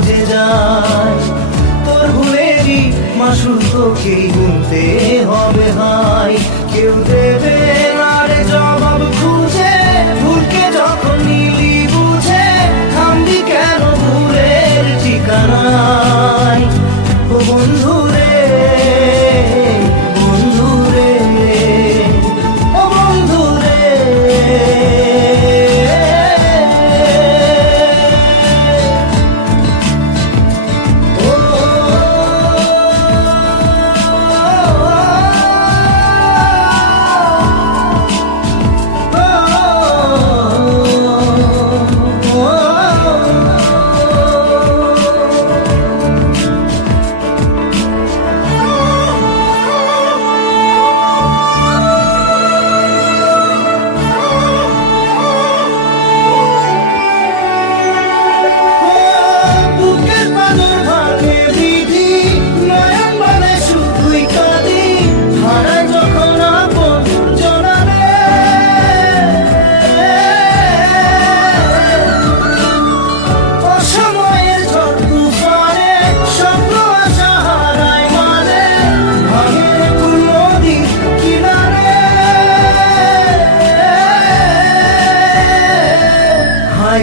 খুঁজে যায়। তোর ভুলেরই মাসুল তোকেই গুনতে হবে ভাই। কেউ দেবে না রে জবাব খুঁজে, ভুলকে যখন নিলি বুঝে থামবি কেন ভুলের ঠিকানায়। ও বন্ধু রে, বন্ধু রে, ও বন্ধু রে।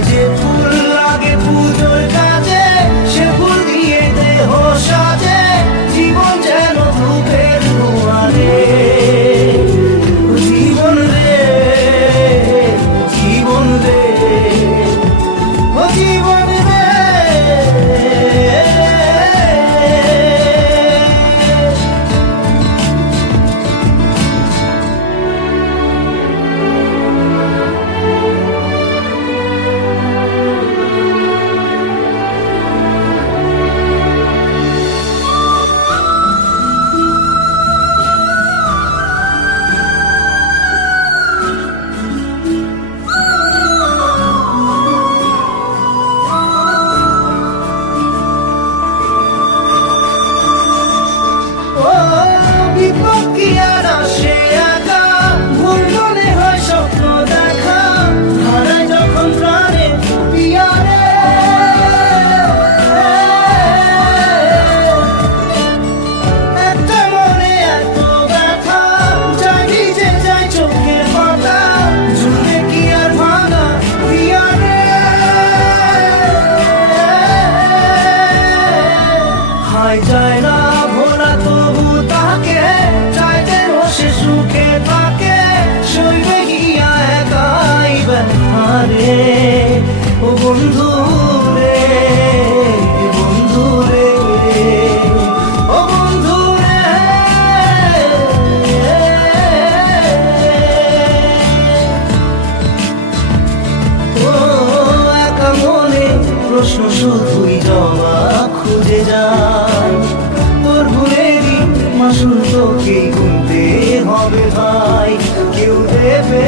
যে ফুল লাগে পুজোর কাজে, সে ফুল দিয়ে দেহ সাজে, জীবন যেন ধূপের ধোঁয়ারে। জীবন রে, জীবন রে, ও জীবন রে। চায় না ভোলা তবু তাকে, চাইতে বসে সুখে থাকে, সইবে গিয়া একাই ব্যথারে। ও বন্ধু রে, বন্ধু রে, ও বন্ধু রে। ও একা মনে প্রশ্ন শুধুই জবাব খুঁজে যায়। তোর ভুলেরই মাসুল তোকেই গুনতে হবে ভাই। কেউ দেবে